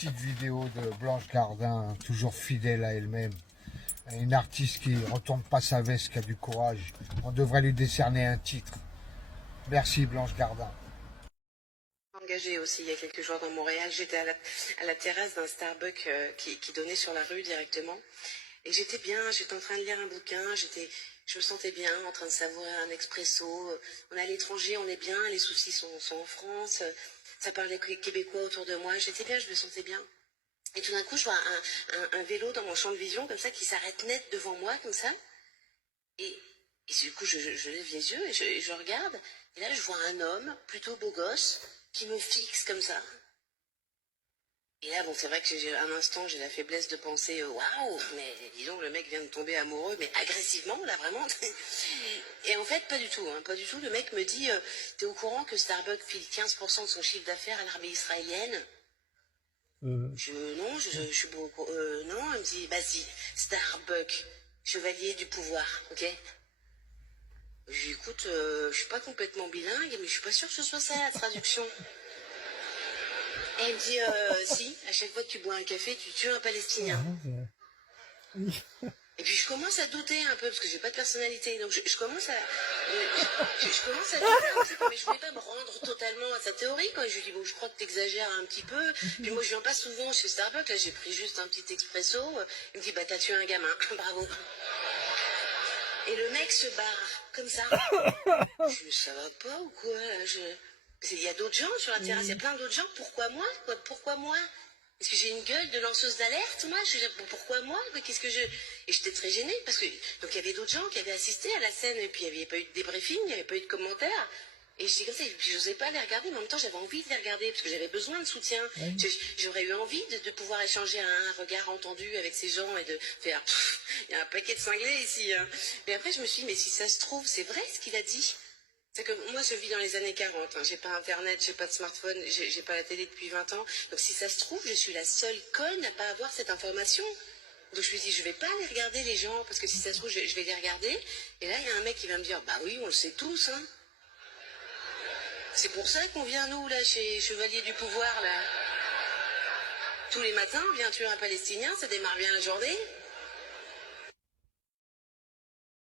petite vidéo de Blanche Gardin, toujours fidèle à elle-même. Une artiste qui ne retourne pas sa veste, qui a du courage. On devrait lui décerner un titre. Merci Blanche Gardin. Engagée aussi il y a quelques jours dans Montréal, j'étais à la terrasse d'un Starbucks qui donnait sur la rue directement. Et j'étais bien, j'étais en train de lire un bouquin, je me sentais bien en train de savourer un expresso. On est à l'étranger, on est bien, les soucis sont en France, ça parlait québécois autour de moi, j'étais bien, je me sentais bien. Et tout d'un coup, je vois un vélo dans mon champ de vision, comme ça, qui s'arrête net devant moi, comme ça. Et du coup, je lève les yeux et je regarde. Et là, je vois un homme, plutôt beau gosse, qui me fixe comme ça. Et là, bon, c'est vrai que un instant, j'ai la faiblesse de penser, waouh, mais dis donc, le mec vient de tomber amoureux, mais agressivement, là, vraiment. Et en fait, pas du tout, hein, pas du tout. Le mec me dit, t'es au courant que Starbucks file 15% de son chiffre d'affaires à l'armée israélienne? Non, je suis beaucoup. Non, il me dit, vas-y, Starbucks, chevalier du pouvoir, ok? Je lui dis, écoute, je suis pas complètement bilingue, mais je suis pas sûre que ce soit ça la traduction. Et il me dit, si, à chaque fois que tu bois un café, tu tues un Palestinien. Et puis je commence à douter un peu, parce que j'ai pas de personnalité. Donc je commence à douter un petit peu, mais je voulais pas me rendre totalement à sa théorie, quoi. Je lui dis, bon, je crois que t'exagères un petit peu. Puis moi, je viens pas souvent chez Starbucks, là, j'ai pris juste un petit expresso. Il me dit, bah, t'as tué un gamin. Bravo. Et le mec se barre, comme ça. Je dis, ça va pas ou quoi, là, il y a d'autres gens sur la terrasse, il y a plein d'autres gens. Pourquoi moi, quoi? Pourquoi moi? Est-ce que j'ai une gueule de lanceuse d'alerte, moi? Pourquoi moi? Qu'est-ce que je... Et j'étais très gênée, parce que... Donc il y avait d'autres gens qui avaient assisté à la scène, et puis il n'y avait pas eu de débriefing, il n'y avait pas eu de commentaires. Et j'étais comme ça, et puis j'osais pas les regarder, mais en même temps j'avais envie de les regarder, parce que j'avais besoin de soutien. J'aurais eu envie de pouvoir échanger un regard entendu avec ces gens, et de faire... Il y a un paquet de cinglés ici, hein. Mais après je me suis dit, mais si ça se trouve, c'est vrai ce qu'il a dit? C'est que moi, je vis dans les années 40, hein. J'ai pas internet, j'ai pas de smartphone, j'ai pas la télé depuis 20 ans. Donc si ça se trouve, je suis la seule conne à pas avoir cette information. Donc je me dis, je vais pas aller regarder les gens, parce que si ça se trouve, je vais les regarder. Et là, il y a un mec qui va me dire, bah oui, on le sait tous, hein. C'est pour ça qu'on vient, nous, là, chez Chevalier du Pouvoir, là. Tous les matins, on vient tuer un Palestinien, ça démarre bien la journée.